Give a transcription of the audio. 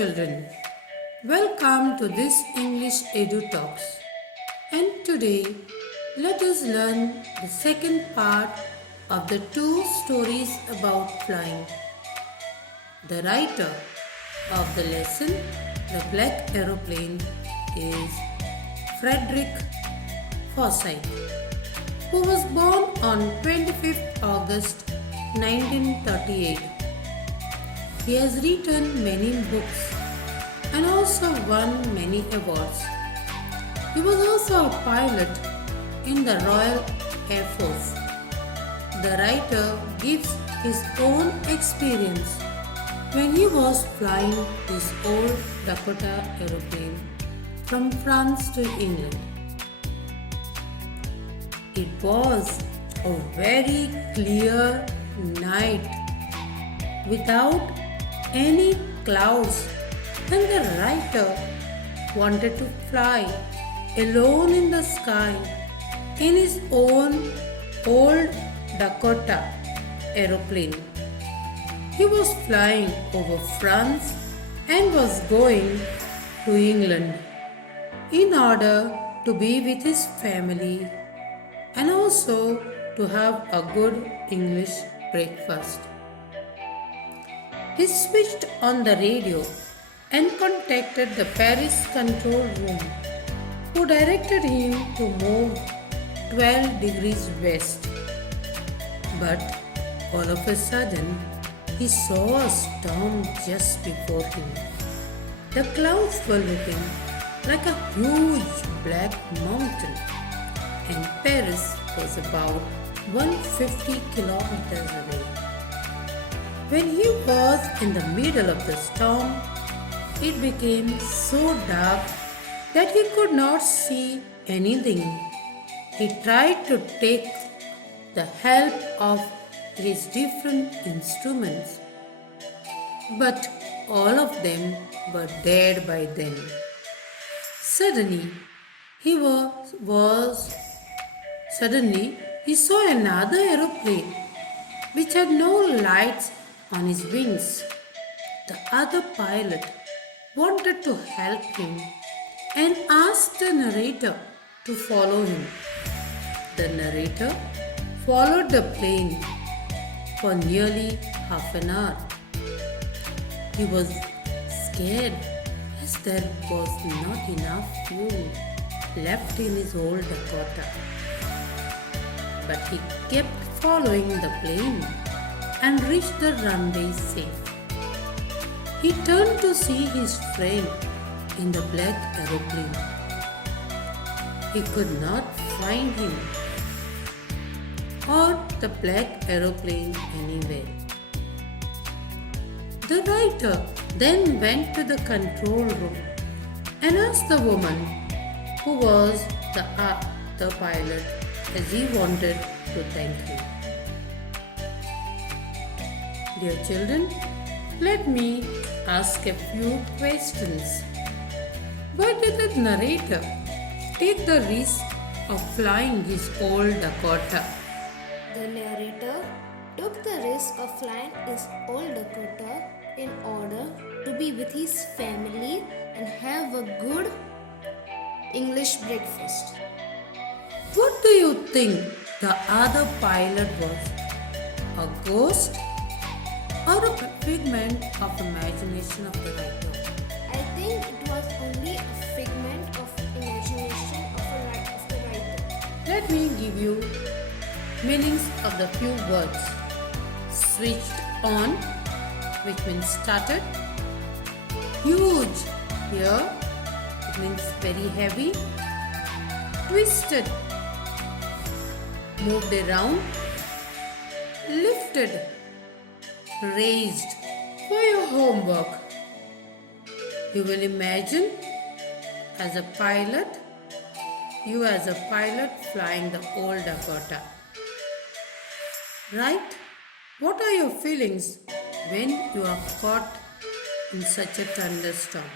children, welcome to this English Edu Talks. And today, let us learn the second part of the two stories about flying. The writer of the lesson, The Black Aeroplane, is Frederick Forsyth, who was born on 25th August 1938. He has written many books and also won many awards. He was also a pilot in the Royal Air Force. The writer gives his own experience when he was flying his old Dakota aeroplane from France to England. It was a very clear night without any clouds, and the writer wanted to fly alone in the sky in his own old Dakota aeroplane. He was flying over France and was going to England in order to be with his family and also to have a good English breakfast. He switched on the radio and contacted the Paris control room, who directed him to move 12 degrees west. But all of a sudden, he saw a storm just before him. The clouds were looking like a huge black mountain, and Paris was about 150 kilometers away. When he was in the middle of the storm, it became so dark that he could not see anything. He tried to take the help of his different instruments, but all of them were dead by then. Suddenly, he saw another aeroplane which had no lights on his wings. The other pilot wanted to help him and asked the narrator to follow him. The narrator followed the plane for nearly half an hour. He was scared as there was not enough fuel left in his old Dakota. But he kept following the plane and reached the runway safe. He turned to see his friend in the black aeroplane. He could not find him or the black aeroplane anywhere. The writer then went to the control room and asked the woman who was the pilot as he wanted to thank him. Dear children, let me ask a few questions. Why did the narrator take the risk of flying his old Dakota? The narrator took the risk of flying his old Dakota in order to be with his family and have a good English breakfast. What do you think the other pilot was? A ghost or a figment of imagination of the writer? I think it was only a figment of imagination of the writer. Let me give you meanings of the few words. Switched on, which means started. Huge, here it means very heavy. Twisted, moved around. Lifted, raised. For your homework, you will imagine you as a pilot flying the old Dakota. Right? What are your feelings when you are caught in such a thunderstorm?